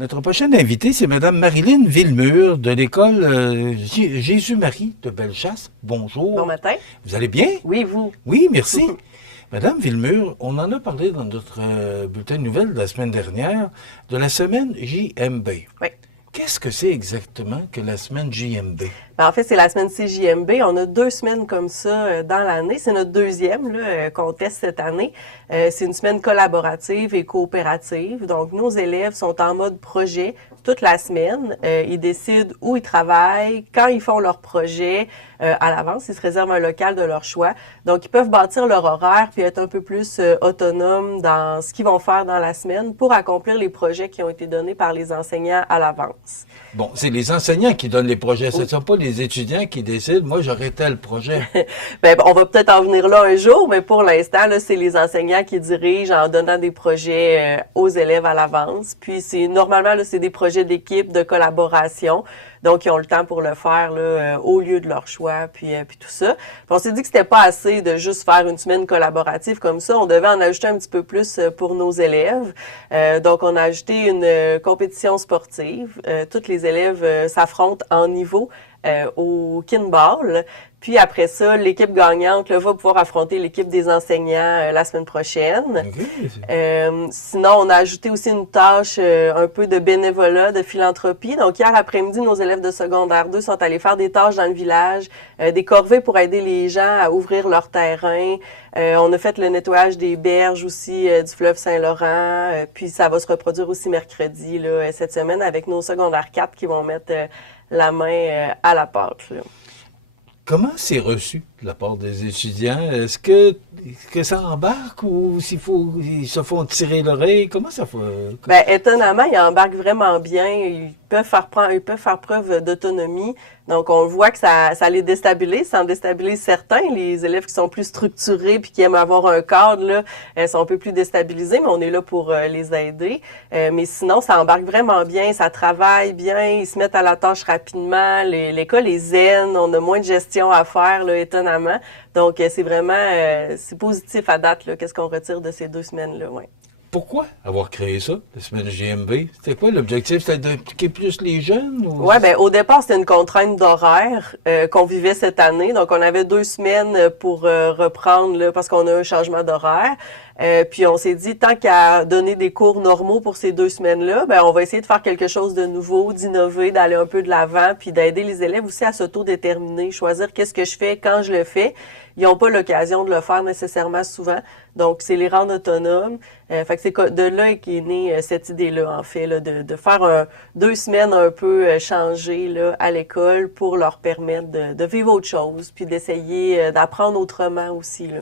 Notre prochaine invitée, c'est Mme Marilyn Villemure de l'école Jésus-Marie de Bellechasse. Bonjour. Bon matin. Vous allez bien? Oui, vous? Oui, merci. Madame Villemure, on en a parlé dans notre bulletin de nouvelles de la semaine dernière, de la semaine JMB. Oui. Qu'est-ce que c'est exactement que la semaine JMB? En fait, c'est la semaine CJMB. On a 2 semaines comme ça dans l'année. C'est notre deuxième qu'on teste cette année. C'est une semaine collaborative et coopérative. Donc, nos élèves sont en mode projet toute la semaine. Ils décident où ils travaillent, quand ils font leur projet à l'avance. Ils se réservent un local de leur choix. Donc, ils peuvent bâtir leur horaire puis être un peu plus autonomes dans ce qu'ils vont faire dans la semaine pour accomplir les projets qui ont été donnés par les enseignants à l'avance. Bon, c'est les enseignants qui donnent les projets. Ce ne sont pas les étudiants qui décident, moi, j'aurais tel projet. Bien, on va peut-être en venir là un jour, mais pour l'instant, là, c'est les enseignants qui dirigent en donnant des projets aux élèves à l'avance. Puis, normalement, là, c'est des projets d'équipe, de collaboration. Donc, ils ont le temps pour le faire là, au lieu de leur choix, puis tout ça. Puis on s'est dit que c'était pas assez de juste faire une semaine collaborative comme ça. On devait en ajouter un petit peu plus pour nos élèves. Donc, on a ajouté une compétition sportive. Tous les élèves s'affrontent en niveau au kinball. Puis après ça, l'équipe gagnante là, va pouvoir affronter l'équipe des enseignants la semaine prochaine. Okay. Sinon, on a ajouté aussi une tâche un peu de bénévolat, de philanthropie. Donc, hier après-midi, nos élèves de secondaire 2 sont allés faire des tâches dans le village, des corvées pour aider les gens à ouvrir leur terrain. On a fait le nettoyage des berges aussi du fleuve Saint-Laurent. Puis ça va se reproduire aussi mercredi là, cette semaine avec nos secondaires 4 qui vont mettre la main à la pâte. Là. Comment c'est reçu de la part des étudiants? Est-ce que ça embarque ou ils se font tirer l'oreille? Comment ça fait? Bien, étonnamment, ils embarquent vraiment bien. Ils peuvent faire preuve d'autonomie. Donc, on voit que ça les déstabilise. Ça en déstabilise certains. Les élèves qui sont plus structurés puis qui aiment avoir un cadre, là, sont un peu plus déstabilisés, mais on est là pour les aider. Mais sinon, ça embarque vraiment bien. Ça travaille bien. Ils se mettent à la tâche rapidement. L'école est zen. On a moins de gestion à faire, là, étonnamment. Donc, c'est vraiment c'est positif à date. Là, qu'est-ce qu'on retire de ces 2 semaines-là, ouais. Pourquoi avoir créé ça, la semaine JMB? C'était quoi l'objectif? C'était d'impliquer plus les jeunes? Oui, bien, au départ, c'était une contrainte d'horaire qu'on vivait cette année. Donc, on avait 2 semaines pour reprendre, là, parce qu'on a un changement d'horaire. Puis, on s'est dit, tant qu'à donner des cours normaux pour ces 2 semaines-là, ben on va essayer de faire quelque chose de nouveau, d'innover, d'aller un peu de l'avant, puis d'aider les élèves aussi à s'autodéterminer, choisir qu'est-ce que je fais, quand je le fais. Ils n'ont pas l'occasion de le faire nécessairement souvent. Donc, c'est les rendre autonomes. Fait que c'est de là qu'est née cette idée-là, en fait, là, de faire 2 semaines un peu changées là, à l'école pour leur permettre de vivre autre chose, puis d'essayer d'apprendre autrement aussi, là.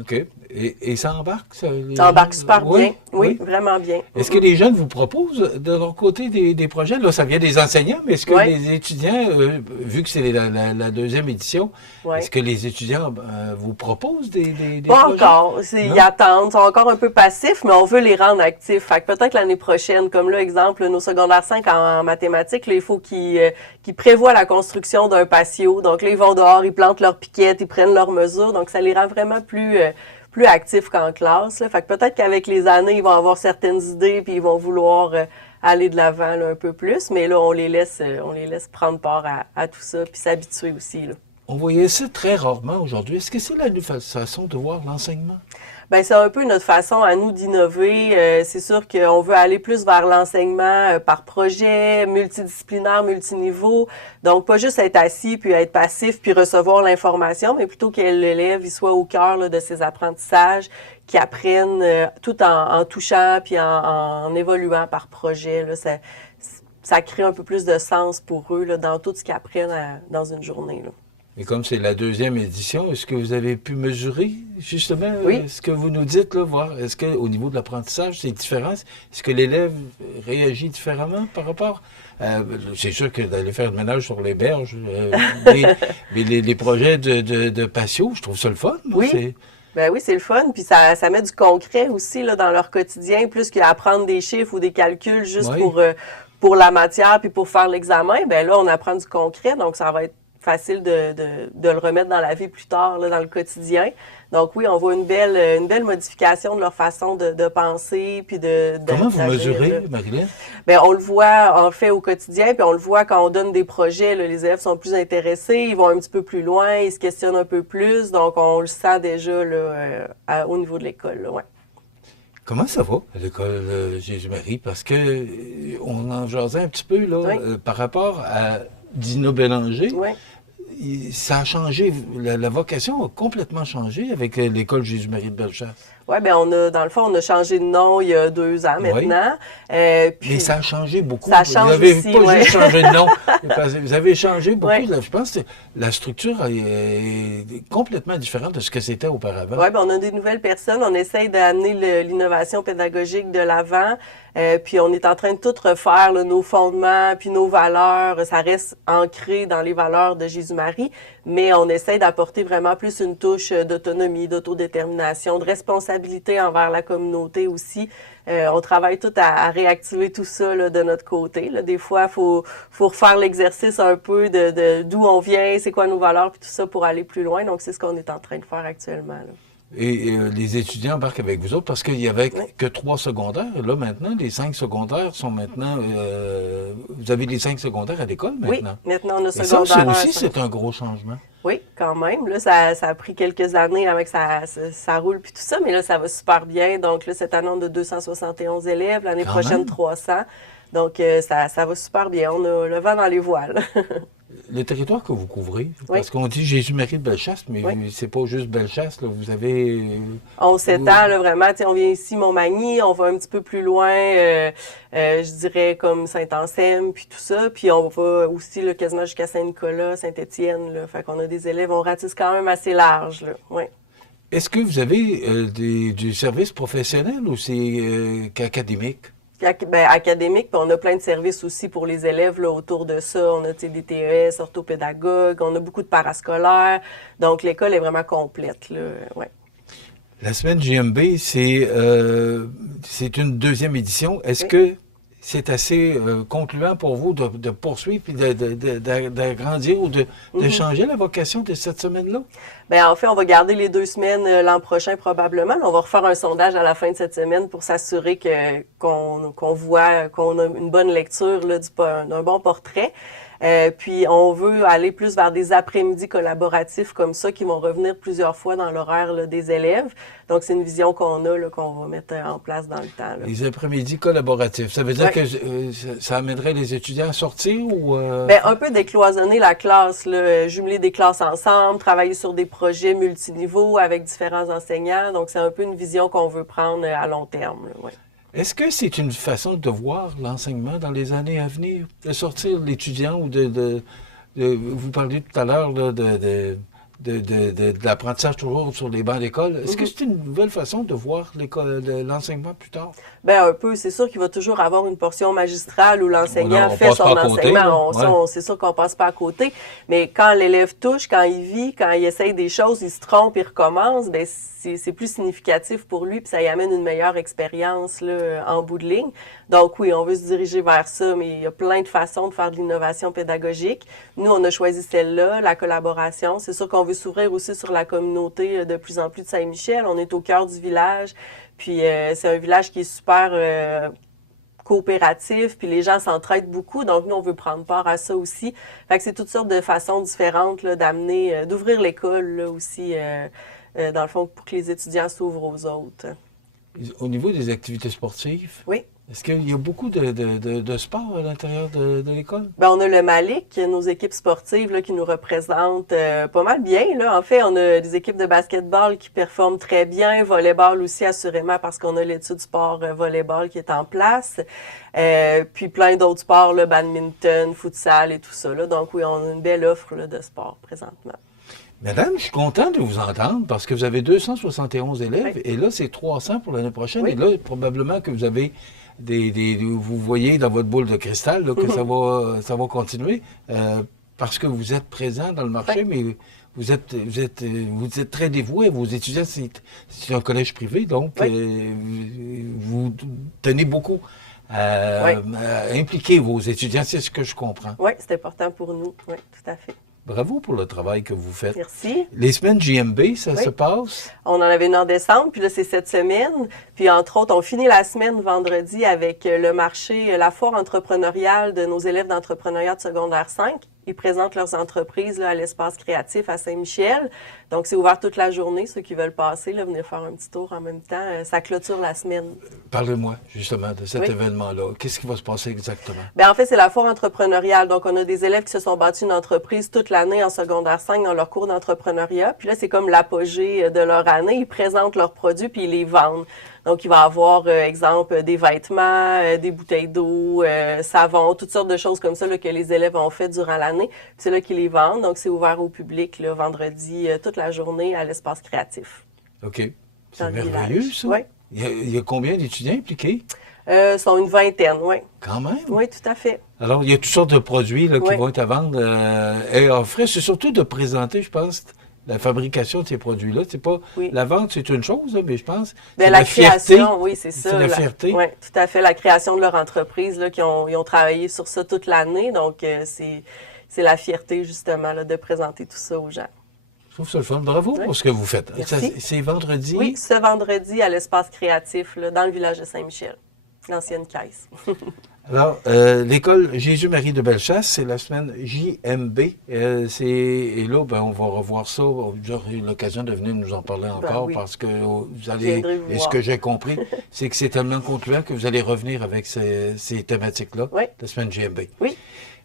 OK. Et ça embarque, ça? Ça embarque super bien. Oui, vraiment bien. Est-ce que les jeunes vous proposent de leur côté des projets? Là, ça vient des enseignants, mais est-ce que les étudiants, vu que c'est la deuxième édition, est-ce que les étudiants vous proposent des pas projets? Pas encore. Ils attendent. Ils sont encore un peu passifs, mais on veut les rendre actifs. Fait que peut-être l'année prochaine, comme là, exemple, nos secondaires 5 en mathématiques, là, il faut qu'ils prévoient la construction d'un patio. Donc là, ils vont dehors, ils plantent leurs piquettes, ils prennent leurs mesures. Donc, ça les rend vraiment plus actifs qu'en classe. Là. Fait que peut-être qu'avec les années, ils vont avoir certaines idées puis ils vont vouloir aller de l'avant là, un peu plus. Mais là, on les laisse prendre part à tout ça puis s'habituer aussi. Là. On voyait ça très rarement aujourd'hui. Est-ce que c'est la nouvelle façon de voir l'enseignement? Bien, c'est un peu notre façon à nous d'innover. C'est sûr qu'on veut aller plus vers l'enseignement par projet, multidisciplinaire, multiniveau. Donc, pas juste être assis puis être passif puis recevoir l'information, mais plutôt que l'élève il soit au cœur là, de ses apprentissages, qu'il apprenne tout en touchant puis en évoluant par projet. Là, ça crée un peu plus de sens pour eux là, dans tout ce qu'ils apprennent dans une journée. Là. Et comme c'est la deuxième édition, est-ce que vous avez pu mesurer justement ce que vous nous dites, là, voir est-ce qu'au niveau de l'apprentissage, c'est différent? Est-ce que l'élève réagit différemment par rapport? C'est sûr que d'aller faire le ménage sur les berges, mais les projets de patio, je trouve ça le fun. Oui. Ben oui, c'est le fun. Puis ça met du concret aussi là, dans leur quotidien, plus qu'apprendre des chiffres ou des calculs juste pour la matière puis pour faire l'examen. Ben là, on apprend du concret, donc ça va être facile de le remettre dans la vie plus tard, là, dans le quotidien. Donc oui, on voit une belle modification de leur façon de penser puis Comment vous d'agir, mesurez, là. Marilyn? Bien, on le voit en fait au quotidien, puis on le voit quand on donne des projets, là, les élèves sont plus intéressés, ils vont un petit peu plus loin, ils se questionnent un peu plus, donc on le sent déjà là, au niveau de l'école, là, ouais. Comment ça va à l'école Jésus-Marie? Parce que on en jasait un petit peu là, Oui. par rapport à Dina Bélanger. Oui. Ça a changé, la vocation a complètement changé avec l'école Jésus-Marie de Bellechasse. Oui, bien, dans le fond, on a changé de nom il y a 2 ans maintenant. Puis, mais ça a changé beaucoup. Ça change vous n'avez aussi, pas ouais. juste changé de nom. Vous avez changé beaucoup. Ouais. Je pense que la structure est complètement différente de ce que c'était auparavant. Oui, bien, on a des nouvelles personnes. On essaye d'amener l'innovation pédagogique de l'avant. Puis on est en train de tout refaire, là, nos fondements, puis nos valeurs. Ça reste ancré dans les valeurs de Jésus-Marie, mais on essaye d'apporter vraiment plus une touche d'autonomie, d'autodétermination, de responsabilité envers la communauté aussi. On travaille tout à réactiver tout ça là, de notre côté. Là. Des fois, faut refaire l'exercice un peu de d'où on vient, c'est quoi nos valeurs, puis tout ça pour aller plus loin. Donc, c'est ce qu'on est en train de faire actuellement, là. Et les étudiants embarquent avec vous autres parce qu'il n'y avait que 3 secondaires. Là, maintenant, les 5 secondaires sont maintenant... vous avez les 5 secondaires à l'école maintenant. Oui, maintenant, on a et secondaire. Ça aussi, c'est un gros changement. Oui, quand même. Là, ça a pris quelques années avant que ça roule puis tout ça, mais là, ça va super bien. Donc là, cette année, on a 271 élèves. L'année prochaine, 300. Donc, ça va super bien. On a le vent dans les voiles. Le territoire que vous couvrez, Oui. parce qu'on dit Jésus-Marie de Bellechasse, mais c'est pas juste Bellechasse, là, vous avez... On s'étend, là, vraiment. On vient ici, Montmagny, on va un petit peu plus loin, je dirais comme Saint-Anselme, puis tout ça. Puis on va aussi là, quasiment jusqu'à Saint-Nicolas, Saint-Étienne. Là. Fait qu'on a des élèves, on ratisse quand même assez large. Là. Ouais. Est-ce que vous avez du service professionnel ou c'est qu'académique? Ben, académique, puis on a plein de services aussi pour les élèves là, autour de ça. On a des TES, orthopédagogues, on a beaucoup de parascolaires. Donc, l'école est vraiment complète. Là. Ouais. La semaine JMB, c'est une 2e édition. Est-ce que c'est assez concluant pour vous de poursuivre et d'agrandir ou de changer la vocation de cette semaine-là? Bien, en fait, on va garder les 2 semaines l'an prochain probablement. On va refaire un sondage à la fin de cette semaine pour s'assurer qu'on voit, qu'on a une bonne lecture là, d'un bon portrait. Puis, on veut aller plus vers des après-midi collaboratifs comme ça qui vont revenir plusieurs fois dans l'horaire là, des élèves. Donc, c'est une vision qu'on a, là, qu'on va mettre en place dans le temps. Là. Les après-midi collaboratifs, ça veut dire que ça amènerait les étudiants à sortir ou... Bien, un peu décloisonner la classe, là, jumeler des classes ensemble, travailler sur des projets multiniveaux avec différents enseignants. Donc, c'est un peu une vision qu'on veut prendre à long terme. Là, ouais. Est-ce que c'est une façon de voir l'enseignement dans les années à venir? De sortir l'étudiant ou de vous parliez tout à l'heure de l'apprentissage toujours sur les bancs d'école. Est-ce que c'est une nouvelle façon de voir l'enseignement plus tard? Bien, un peu. C'est sûr qu'il va toujours avoir une portion magistrale où l'enseignant fait son enseignement. C'est sûr qu'on passe pas à côté. Mais quand l'élève touche, quand il vit, quand il essaye des choses, il se trompe, il recommence, bien, c'est plus significatif pour lui, puis ça y amène une meilleure expérience là, en bout de ligne. Donc oui, on veut se diriger vers ça, mais il y a plein de façons de faire de l'innovation pédagogique. Nous, on a choisi celle-là, la collaboration. C'est sûr qu'on veut s'ouvrir aussi sur la communauté de plus en plus de Saint-Michel. On est au cœur du village, puis c'est un village qui est super coopératif, puis les gens s'entraident beaucoup. Donc, nous, on veut prendre part à ça aussi. Fait que c'est toutes sortes de façons différentes là, d'amener, d'ouvrir l'école là, aussi, dans le fond, pour que les étudiants s'ouvrent aux autres. Au niveau des activités sportives, oui. Est-ce qu'il y a beaucoup de sport à l'intérieur de l'école? Bien, on a le Malik, nos équipes sportives là, qui nous représentent pas mal bien. Là. En fait, on a des équipes de basketball qui performent très bien, volleyball aussi assurément parce qu'on a l'étude sport volleyball qui est en place. Puis plein d'autres sports, là, badminton, futsal et tout ça. Là. Donc oui, on a une belle offre là, de sport présentement. Madame, je suis content de vous entendre parce que vous avez 271 élèves et là, c'est 300 pour l'année prochaine. Et là, probablement que vous avez vous voyez dans votre boule de cristal là, que ça va continuer parce que vous êtes présent dans le marché, mais vous êtes très dévoué. Vos étudiants, c'est un collège privé, donc vous tenez beaucoup à impliquer vos étudiants, c'est ce que je comprends. Oui, c'est important pour nous, oui, tout à fait. Bravo pour le travail que vous faites. Merci. Les semaines JMB, ça se passe? On en avait une en décembre, puis là, c'est cette semaine. Puis, entre autres, on finit la semaine vendredi avec le marché, la foire entrepreneuriale de nos élèves d'entrepreneuriat de secondaire 5. Ils présentent leurs entreprises là, à l'espace créatif à Saint-Michel. Donc, c'est ouvert toute la journée. Ceux qui veulent passer, là, venir faire un petit tour en même temps. Ça clôture la semaine. Parlez-moi justement de cet événement-là. Qu'est-ce qui va se passer exactement? Bien, en fait, c'est la foire entrepreneuriale. Donc, on a des élèves qui se sont bâtis une entreprise toute l'année en secondaire 5 dans leur cours d'entrepreneuriat. Puis là, c'est comme l'apogée de leur année. Ils présentent leurs produits puis ils les vendent. Donc, il va y avoir, exemple, des vêtements, des bouteilles d'eau, savon, toutes sortes de choses comme ça là, que les élèves ont fait durant l'année. Puis c'est là qu'ils les vendent. Donc, c'est ouvert au public là, vendredi, toute la journée à l'espace créatif. OK. C'est merveilleux, ça. Oui. Il y a combien d'étudiants impliqués? Sont une vingtaine, oui. Quand même? Oui, tout à fait. Alors, il y a toutes sortes de produits là, qui vont être à vendre et offrir. C'est surtout de présenter, je pense, la fabrication de ces produits-là. C'est pas la vente, c'est une chose, là, mais je pense c'est la création, oui, c'est ça. C'est la fierté. Oui, tout à fait. La création de leur entreprise, là, ils ont travaillé sur ça toute l'année. Donc, c'est la fierté, justement, là, de présenter tout ça aux gens. Je trouve ça le fun. Bravo pour ce que vous faites. C'est vendredi? Oui, ce vendredi à l'espace créatif, là, dans le village de Saint-Michel, l'ancienne caisse. Alors, l'école Jésus-Marie de Bellechasse, c'est la semaine JMB. Et là, ben, on va revoir ça. J'aurai l'occasion de venir nous en parler encore parce que vous allez. Et ce que j'ai compris, c'est que c'est tellement concluant que vous allez revenir avec ces thématiques-là, la semaine JMB. Oui.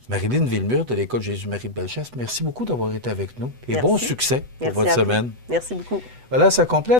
Marilyn Villemur de l'école Jésus-Marie de Bellechasse, merci beaucoup d'avoir été avec nous. Et bon succès pour votre semaine. Merci beaucoup. Voilà, ça complète.